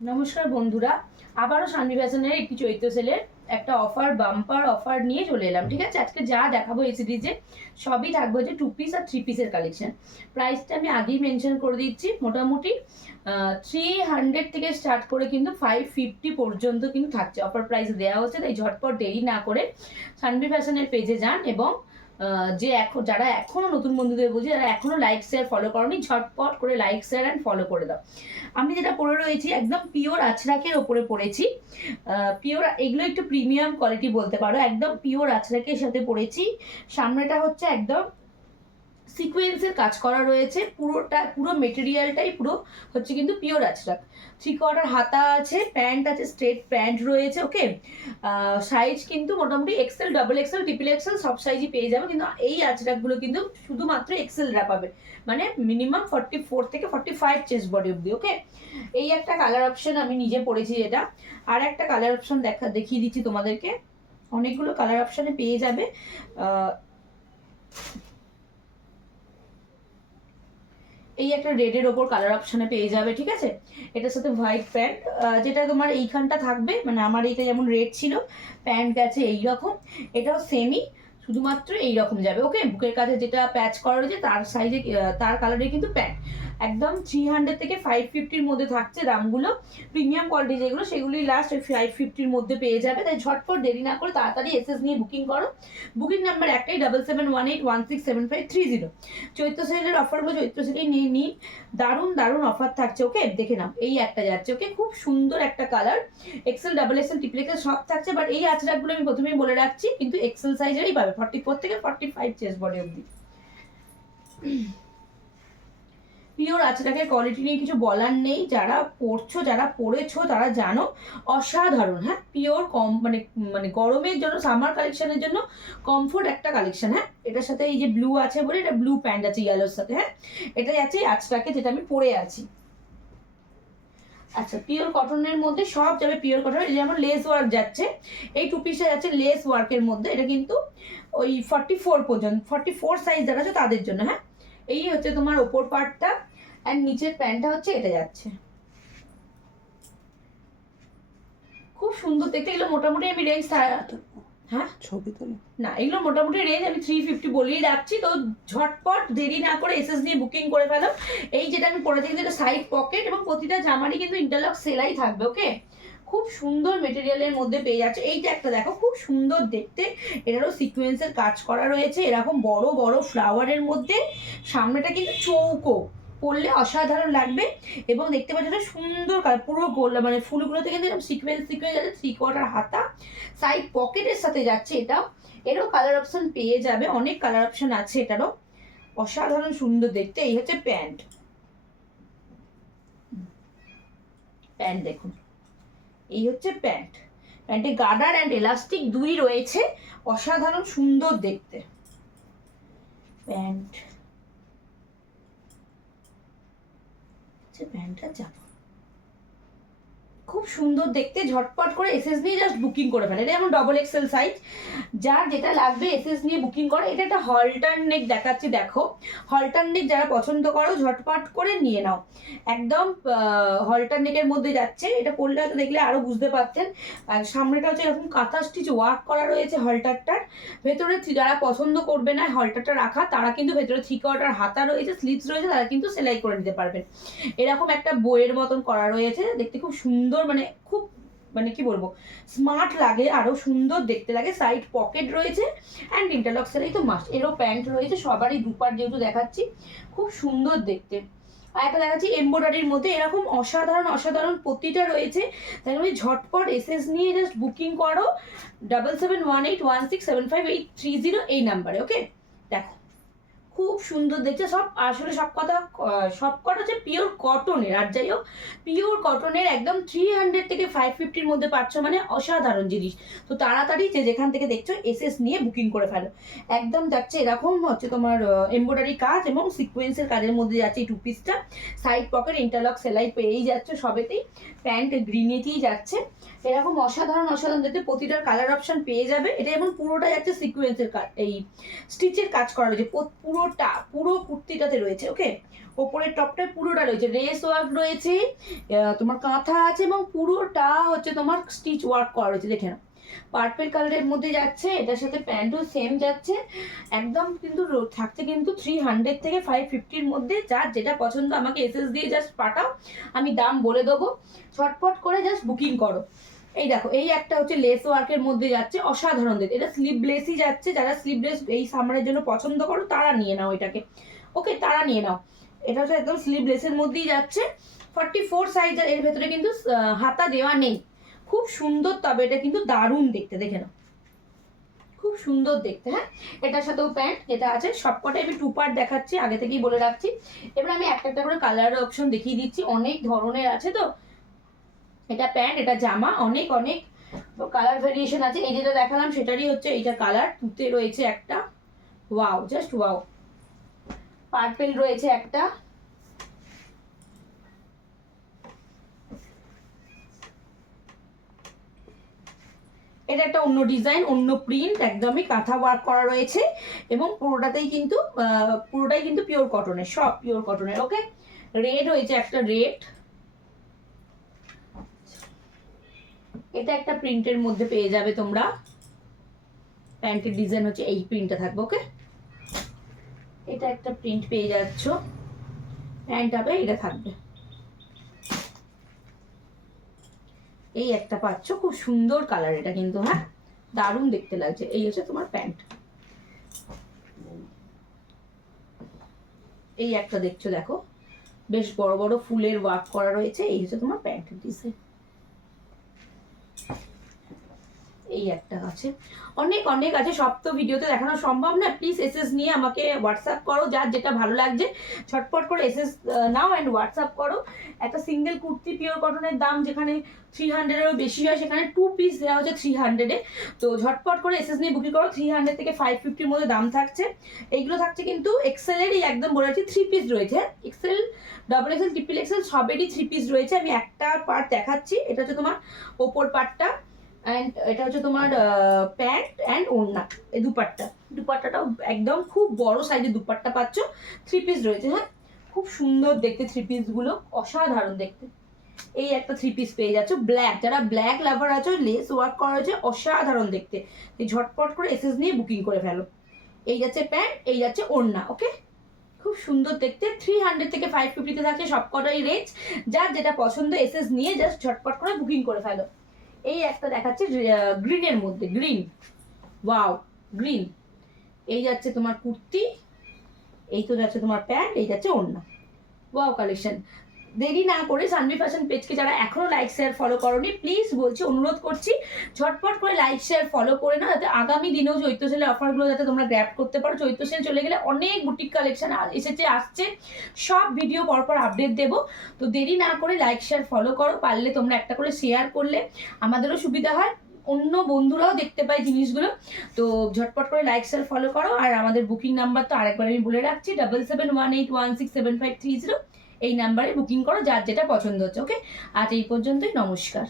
নমস্কার বন্ধুরা, আবারও শানভি ফ্যাশনের একটি চৈত্র সেলের একটা বাম্পার অফার নিয়ে চলে এলাম। ঠিক আছে, আজকে যা দেখাবো এই সিরিজে সবই থাকবে হচ্ছে 2 পিস আর 3 পিসের কালেকশন। প্রাইসটা আমি আগেই মেনশন করে দিচ্ছি, মোটামুটি 300 থেকে স্টার্ট করে কিন্তু 550 পর্যন্ত কিন্তু থাকছে। অফার প্রাইস দেওয়া হচ্ছে, তাই ঝটপট দেরি না করে শানভি ফ্যাশনের পেজে যান এবং যারা এখনো নতুন বন্ধুদের বলছি, যারা এখনো লাইক শেয়ার ফলো করনি, ঝটপট করে লাইক শেয়ার অ্যান্ড ফলো করে দাও। আমি যেটা পরে রয়েছি একদম পিওর আছরাকের ওপরে পরেছি। পিওর এগুলো একটু প্রিমিয়াম কোয়ালিটি বলতে পারো, একদম পিওর আছরাকের সাথে পরেছি। সামনেটা হচ্ছে একদম সিকোয়েন্সের কাজ করা রয়েছে, পুরো মেটেরিয়ালটাই পুরো হচ্ছে কিন্তু পিওর আজরাক। 3/4 হাতা আছে, প্যান্ট আছে, স্ট্রেট প্যান্ট রয়েছে। ওকে, সাইজ কিন্তু মোটামুটি XL, double Excel, triple XL সব সাইজই পেয়ে যাবে, কিন্তু এই আজরাকগুলো কিন্তু শুধুমাত্র এক্সেলরা পাবে, মানে মিনিমাম 44 থেকে 45 চেস্ট বডি অব্দি। ওকে, এই একটা কালার অপশন আমি নিজে পরেছি এটা। আর একটা কালার অপশন দেখিয়ে দিচ্ছি তোমাদেরকে, অনেকগুলো কালার অপশনে পেয়ে যাবে। এই একটা রেডের ওপর কালার অপশনে পেয়ে যাবে। ঠিক আছে, এটার সাথে হোয়াইট প্যান্ট, যেটা তোমার এইখানটা থাকবে, মানে আমার এইটা যেমন রেড ছিল, প্যান্ট আছে এইরকম, এটাও সেমই, শুধুমাত্র এইরকম যাবে। ওকে, বুকের কাছে যেটা প্যাচ করা রয়েছে তার সাইজে, তার কালারে কিন্তু প্যান্ট। একদম 300 থেকে 550-র মধ্যে থাকছে দামগুলো। প্রিমিয়াম কোয়ালিটি যেগুলো, সেগুলোই লাস্ট ওই 550-র মধ্যে পেয়ে যাবে। তাই ঝটপট দেরি না করে তাড়াতাড়ি এসএস নিয়ে বুকিং করো। বুকিং নাম্বার একটাই, 7718167530। চৈত্র সেলের অফারগুলো চৈত্র সেলেই নিয়ে নিই, দারুণ দারুণ অফার থাকছে। ওকে, দেখে নাও, এই একটা যাচ্ছে। ওকে, খুব সুন্দর একটা colour, XL, double Excel, triple XL সব থাকছে। বাট এই আঁচড়াগুলো আমি প্রথমেই বলে রাখছি, কিন্তু এক্সেল সাইজেরই পাবে, 44 থেকে 45 চেস্ট বডি অবধি। পিওর আঁচড়াকের কোয়ালিটি নিয়ে কিছু বলার নেই, যারা পরছো, যারা পরেছো তারা জানো, অসাধারণ। হ্যাঁ, পিওর মানে মানে গরমের জন্য, সামার কালেকশনের জন্য কমফোর্ট একটা কালেকশন। হ্যাঁ, এটার সাথে এই যে ব্লু আছে বলে, এটা ব্লু প্যান্ট আছে ইয়েলোর সাথে। হ্যাঁ, এটা যাচ্ছে আঁচড়াকে, যেটা আমি পরে আছি। আচ্ছা, পিওর কটনের মধ্যে সব যাবে পিওর কটন। যেমন লেস ওয়ার্ক যাচ্ছে, এই 2 পিসটা যাচ্ছে লেস ওয়ার্কের মধ্যে। এটা কিন্তু ওই 44 পর্যন্ত, 44 সাইজ যারা আছে তাদের জন্য। হ্যাঁ, এই হচ্ছে তোমার ওপর পার্টটা, অ্যান্ড নিচের প্যান্টটা হচ্ছে এটা যাচ্ছে। খুব সুন্দর দেখতে। এগুলো মোটামুটি আমি রেঞ্জ, হ্যাঁ ছবি তোলো না, এগুলো মোটামুটি রেঞ্জ আমি 350 বলেই রাখছি। তো ঝটপট দেরি না করে এসএস নিয়ে বুকিং করে ফেলো। এই যেটা আমি পরেছি কিন্তু এটা সাইড পকেট, এবং প্রতিটা জামারই কিন্তু ইন্টারলক সেলাই থাকবে। ওকে, খুব সুন্দর মেটেরিয়ালের মধ্যে পেয়ে যাচ্ছে। এইটা একটা দেখো, খুব সুন্দর দেখতে, এটারও সিকোয়েন্সের কাজ করা রয়েছে, এরকম বড় বড় ফ্লাওয়ারের মধ্যে। সামনেটা কিন্তু চৌকো, পরলে অসাধারণ লাগবে। এবং দেখতে পাচ্ছ এটা সুন্দর কালার, পুরো গোল, মানে ফুলগুলোতে কিন্তু এরকম সিকোয়েন্স সিকোয়েন্স আছে। 3/4 হাতা, সাইড পকেটের সাথে যাচ্ছে এটাও। এরও কালার অপশন পেয়ে যাবে, অনেক কালার অপশন আছে এটারও, অসাধারণ সুন্দর দেখতে। এই হচ্ছে প্যান্ট, প্যান্ট দেখুন, এই হচ্ছে প্যান্ট। প্যান্টে গার্ডার অ্যান্ড এলাস্টিক দুই রয়েছে, অসাধারণ সুন্দর দেখতে প্যান্ট। প্যান্টটা চাপ, খুব সুন্দর দেখতে। ঝটপট করে এসএস নিয়ে জাস্ট বুকিং করে ফেলে। এটা যেমন ডবল এক্সেল সাইজ, যার যেটা লাগবে এসএস নিয়ে বুকিং করো। এটা একটা হলটার নেক দেখাচ্ছি, দেখো হলটার নেক যারা পছন্দ করো ঝটপট করে নিয়ে নাও। একদম হলটার নেকের মধ্যে যাচ্ছে, এটা পরলে হয়তো দেখলে আরো বুঝতে পারতেন। আর সামনেটা হচ্ছে এরকম কাঁথা স্টিচ ওয়ার্ক করা রয়েছে হলটারটার ভেতরে। যারা পছন্দ করবে না হলটারটা রাখা, তারা কিন্তু ভেতরে 3/4 হাতা রয়েছে, স্লিভস রয়েছে, তারা কিন্তু সেলাই করে নিতে পারবেন। এরকম একটা বইয়ের মতন করা রয়েছে, দেখতে খুব সুন্দর, মানে খুব, মানে কি বলবো, স্মার্ট লাগে, আরো সুন্দর দেখতে লাগে। সাইড পকেট রয়েছে অ্যান্ড ইন্টারলক সেলাই তো মাস্ট। এরও প্যান্ট রয়েছে, সবারই দুপার যেহেতু দেখাচ্ছি, খুব সুন্দর দেখতে। আর একটা দেখাচ্ছি এমব্রয়ডারির মধ্যে, এরকম অসাধারণ অসাধারণ প্রতিটা রয়েছে। তাই আমি ঝটপট এসএস নিয়ে জাস্ট বুকিং করো 7718167530 এই নাম্বারে। ওকে, দেখো খুব সুন্দর দেখছে। সব আসলে সবকটা হচ্ছে পিওর কটনের। আর যাই হোক, পিওর কটনের একদম 300 থেকে 550-র মধ্যে পাচ্ছ, মানে অসাধারণ জিনিস। তো তাড়াতাড়ি যে যেখান থেকে দেখছো এসএস নিয়ে বুকিং করে ফেলো। একদম যাচ্ছে এরকম হচ্ছে তোমার এমব্রয়ডারি কাজ এবং সিকোয়েন্সের কাজের মধ্যে যাচ্ছে এই 2 পিসটা। সাইড পকেট ইন্টারলক সেলাই পেয়েই যাচ্ছে সবেতেই। প্যান্ট গ্রিনেতেই যাচ্ছে, এরকম অসাধারণ অসাধারণ দেখতে। প্রতিটার কালার অপশন পেয়ে যাবে। এটা এবং পুরোটা যাচ্ছে সিকোয়েন্সের কাজ, এই স্টিচের কাজ করা রয়েছে পুরোটা পুরো কুর্তিটাতে রয়েছে। ওকে, ওপরের টপটা পুরোটা রয়েছে, রেস ওয়ার্ক রয়েছে, তোমার কাঁথা আছে এবং পুরোটা হচ্ছে তোমার স্টিচ ওয়ার্ক করা রয়েছে। দেখে নাও, পার্পল কালারের মধ্যে যাচ্ছে, এটার সাথে প্যান্টও সেম যাচ্ছে একদম। কিন্তু থাকছে কিন্তু 300 থেকে 550-র মধ্যে। যার যেটা পছন্দ আমাকে এসএস দিয়ে জাস্ট পাঠাও, আমি দাম বলে দেবো, ছটপট করে জাস্ট বুকিং করো। এই দেখো, এই একটা হচ্ছে লেস ওয়ার্কের মধ্যে যাচ্ছে, অসাধারণ দেখতে। এটা স্লিভলেসই যাচ্ছে, যারা স্লিভলেস এই সামারের জন্য পছন্দ করো তারা নিয়ে নাও এটাকে। ওকে, তারা নিয়ে নাও। এটা হচ্ছে একদম স্লিভলেসের মধ্যেই যাচ্ছে, 44 সাইজ। আর এর ভেতরে কিন্তু হাতা দেওয়া নেই। খুব সুন্দর, তবে এটা কিন্তু দারুণ দেখতে, দেখে নাও, খুব সুন্দর দেখতে। হ্যাঁ, এটার সাথেও প্যান্ট যেটা আছে, সবকটাই আমি 2 পার্ট দেখাচ্ছি, আগে থেকেই বলে রাখছি। এবার আমি একটা একটা করে কালারের অপশন দেখিয়ে দিচ্ছি, অনেক ধরনের আছে তো। এটা প্যান্ট, এটা জামা, অনেক অনেক কালার ভেরিয়েশন আছে। এই যেটা দেখালাম সেটারই হচ্ছে এইটা কালার, তুতে রয়েছে একটা, ওয়াও, জাস্ট ওয়াও। পার্পেল রয়েছে একটা, এটা একটা অন্য ডিজাইন, অন্য প্রিন্ট, একদমই কাঁথা ওয়ার্ক করা রয়েছে এবং পুরোটাই কিন্তু পিওর কটনের, সব পিওর কটনের। ওকে, রেড হয়েছে একটা, রেড, এটা একটা প্রিন্টের মধ্যে পেয়ে যাবে তোমরা। প্যান্টের ডিজাইন হচ্ছে এই প্রিন্টটা থাকবে। ওকে, এটা একটা প্রিন্ট পেয়ে যাচ্ছ, প্যান্ট হবে এটা থাকবে। এই একটা পাচ্ছ, খুব সুন্দর কালার এটা কিন্তু, হ্যাঁ দারুণ দেখতে লাগছে। এই হচ্ছে তোমার প্যান্ট। এই একটা দেখছো, দেখো বেশ বড় বড় ফুলের ওয়ার্ক করা রয়েছে। এই হচ্ছে তোমার প্যান্টের ডিজাইন। এই একটা আছে, অনেক অনেক আছে, সব তো ভিডিওতে দেখানো সম্ভব না। প্লিজ এসএস নিয়ে আমাকে হোয়াটসঅ্যাপ করো, যার যেটা ভালো লাগছে ছটপট করে এসএস নাও অ্যান্ড হোয়াটসঅ্যাপ করো। একটা সিঙ্গেল কুর্তি পিওর কটনের দাম যেখানে 300-এরও বেশি হয়, সেখানে 2 পিস দেওয়া হচ্ছে 300-এ। তো ঝটপট করে এসএস নিয়ে বুকিং করো। 300 থেকে 550-র মধ্যে দাম থাকছে। এইগুলো থাকছে কিন্তু এক্সেলের, এই একদম বলে রাখছি 3 পিস রয়েছে। Excel, double Excel, triple Excel সবেরই 3 পিস রয়েছে। আমি একটা পার্ট দেখাচ্ছি, এটা হচ্ছে তোমার ওপর পার্টটা, অ্যান্ড এটা হচ্ছে তোমার প্যান্ট অ্যান্ড ওড়না। এই দুপাট্টাটাও একদম খুব বড় সাইজের দুপাট্টা পাচ্ছ, 3 পিস রয়েছে। হ্যাঁ, খুব সুন্দর দেখতে 3 পিসগুলো, অসাধারণ দেখতে। এই একটা 3 পিস পেয়ে যাচ্ছ, ব্ল্যাক, যারা ব্ল্যাক লাভার আছো, লেস ওয়ার্ক করা হয়েছে, অসাধারণ দেখতে। এই ঝটপট করে এসএস নিয়ে বুকিং করে ফেলো। এই যাচ্ছে প্যান্ট, এই যাচ্ছে ওড়না। ওকে, খুব সুন্দর দেখতে। 300 থেকে 550-তে থাকছে সবকটাই রেঞ্জ। যার যেটা পছন্দ এসএস নিয়ে জাস্ট ঝটপট করে বুকিং করে ফেলো। এই একটা দেখাচ্ছি গ্রিনের মধ্যে, গ্রিন, ওয়াও গ্রিন। এই যাচ্ছে তোমার কুর্তি, এই তো যাচ্ছে তোমার প্যান্ট, এই যাচ্ছে ওড়না, ওয়াও কালেকশন। দেরি না করে সানভি ফ্যাশন পেজকে যারা এখনো লাইক শেয়ার ফলো করোনি, প্লিজ বলছি, অনুরোধ করছি, ঝটপট করে লাইক শেয়ার ফলো করে না, যাতে আগামী দিনেও চৈত্র সেলের অফারগুলো যাতে তোমরা গ্র্যাব করতে পারো। চৈত্র সেল চলে গেলে অনেক বুটিক কালেকশন আসছে, সব ভিডিও পরপর আপডেট দেবো। তো দেরি না করে লাইক শেয়ার ফলো করো, পারলে তোমরা একটা করে শেয়ার করলে আমাদেরও সুবিধা হয়, অন্য বন্ধুরাও দেখতে পায় জিনিসগুলো। তো ঝটপট করে লাইক শেয়ার ফলো করো। আর আমাদের বুকিং নাম্বার তো আরেকবার আমি বলে রাখছি, 7718167530। এই নাম্বারে বুকিং করো, যার যেটা পছন্দ হচ্ছে। ওকে, আজ এই পর্যন্তই, নমস্কার।